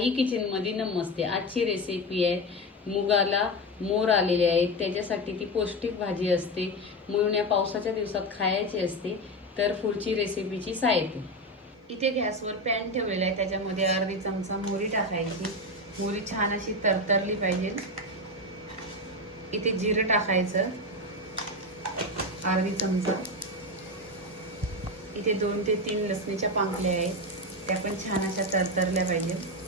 आई किचनमध्ये नमस्ते. आजची रेसिपी आहे. मुगाला मोर आलेले आहेत त्याच्यासाठी ती पौष्टिक भाजी असते. म्हणून या पावसाच्या दिवसात खायची असते. तर पुढची रेसिपीची सायती इथे गॅसवर पॅन ठेवलेला आहे. त्याच्यामध्ये अर्धी चमचा मोहरी टाकायची. मोहरी छान अशी तरतरली पाहिजे. इथे जिरं टाकायचं. अर्धी चमचा. इथे दोन ते तीन लसणीच्या पांकल्या आहेत. त्या पण छान अशा तरतरल्या पाहिजेत.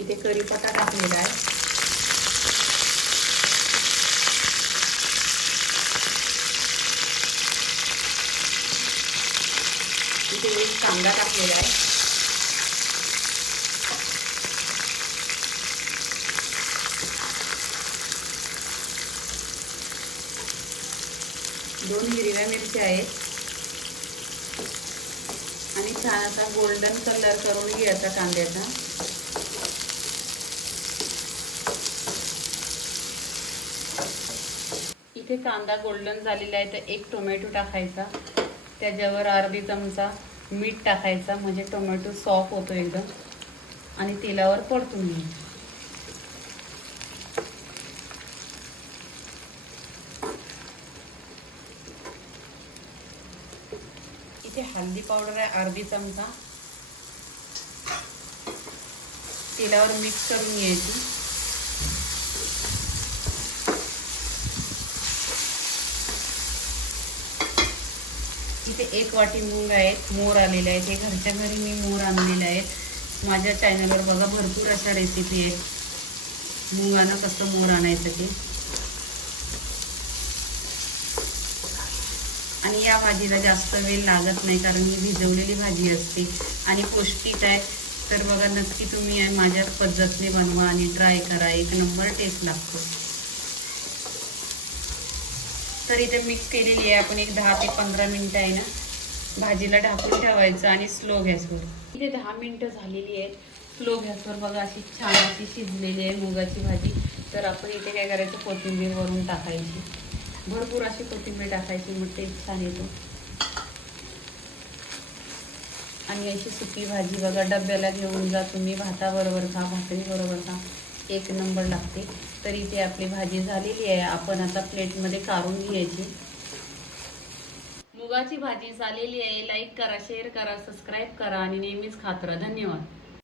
इथे करीपत्ता टाकलेला आहे. इथे एक कांदा टाकलेला आहे. दोन हिरव्या मिरच्या आहेत. आणि छान असा गोल्डन कलर करून घ्यायचा कांद्याचा. इथे कांदा गोल्डन झालेला आहे तर एक टोमॅटो टाकायचा. त्याच्यावर अर्धी चमचा मीठ टाकायचा म्हणजे टोमॅटो सॉफ्ट होतो एकदम. आणि तेलावर परतून घ्यायचं. इथे हल्दी पावडर आहे अर्धी चमचा. तेलावर मिक्स करून घ्यायची. इथे एक वाटी मूग आहेत मोर आलेले आहेत हे घरच्या घरी मी मोर आणलेले आहेत. माझ्या चॅनलवर बघा भरपूर अशा रेसिपी आहेत. मुगानं कसं मोर आणायचं ते. आणि या भाजीला जास्त वेळ लागत नाही कारण ही भिजवलेली भाजी असते. आणि पौष्टिक आहे. तर बघा नक्की तुम्ही माझ्या पद्धतीने बनवा आणि ट्राय करा. एक नंबर टेस्ट लागतो. तर इथे मिक्स केलेली आहे. आपण एक दहा ते पंधरा मिनटं आहे ना भाजीला ढाकून ठेवायचं आणि स्लो गॅसवर इथे दहा मिनटं झालेली आहेत. स्लो गॅसवर बघा अशी छान अशी शिजलेली आहे मुगाची भाजी. तर आपण इथे काय करायचं कोथिंबीर वरून टाकायची. भरपूर अशी कोथिंबीर टाकायची मग ते छान येतो. आणि अशी सुकी भाजी बघा डब्याला घेऊन जा तुम्ही. भाताबरोबर खा भाकरीबरोबर खा. एक नंबर लागते. तर इथे आपली भाजी झालेली आहे. आपण आता प्लेटमध्ये काढून घ्यायची. मुगाची भाजी झालेली आहे. लाईक करा शेअर करा सबस्क्राईब करा आणि नेहमीच खात राहा. धन्यवाद.